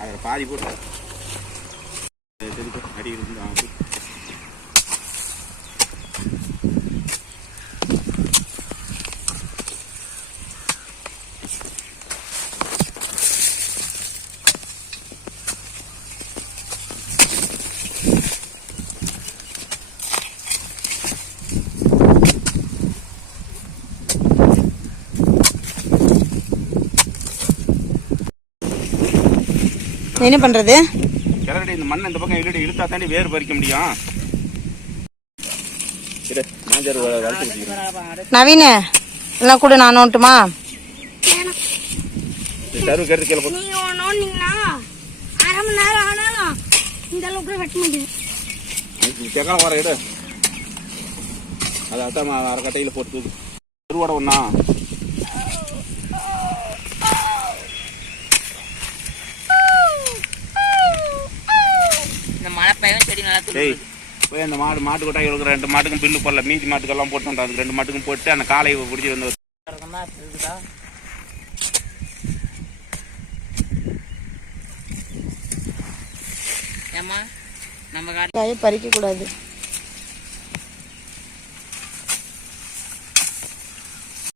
அதில் பாதி போட்டு அடி என்ன பண்றது? கிளறடி இந்த மண்ணை இந்த பக்கம் இழுடி இழுத்தா தாண்டி வேறு பறிக்க முடியும். நவீன எல்லாம் கூட நான் நோட்டுமா? வர இடு அது அதான் அரை கட்டையில போட்டு திருவாட ஒண்ணா போய் அந்த மாட்டு கொட்டாய் இருக்கிற 2 மாட்டுக்கும் பில்லு போடல, மீதி மாட்டுக்கெல்லாம் போட்டு அதுக்கு 2 மாட்டுக்கும் போட்டு அந்த காலையை பிடிச்சி வந்து பறிக்க கூடாது.